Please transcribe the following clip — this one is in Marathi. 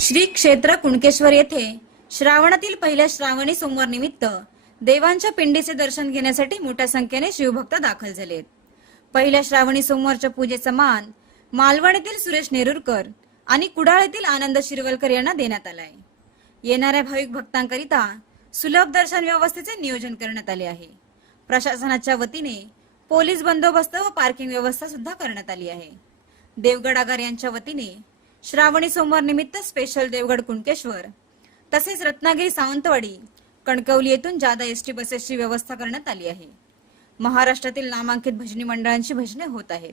श्री क्षेत्र कुणकेश्वर येथे श्रावणातील पहिल्या श्रावणी सोमवार निमित्त देवांच्या पिंडीचे दर्शन घेण्यासाठी मोठ्या संख्येने शिवभक्त दाखल झालेत. पहिल्या श्रावणी सोमवारच्या पूजेचा मान मालवण येथील सुरेश नेरुरकर आणि कुडाळ येथील आनंद शिरवलकर यांना देण्यात आलाय. येणाऱ्या भाविक भक्तांकरिता सुलभ दर्शन व्यवस्थेचे नियोजन करण्यात आले आहे. प्रशासनाच्या वतीने पोलीस बंदोबस्त व पार्किंग व्यवस्था सुद्धा करण्यात आली आहे. देवगड आगार यांच्या वतीने श्रावणी सोमवार निमित्त स्पेशल देवगड कुणकेश्वर. तसेच रत्नागिरी सावंतवाडी कणकवली येथून जादा एस टी बसेसची व्यवस्था करण्यात आली आहे. महाराष्ट्रातील नामांकित भजनी मंडळांची भजने होत आहेत.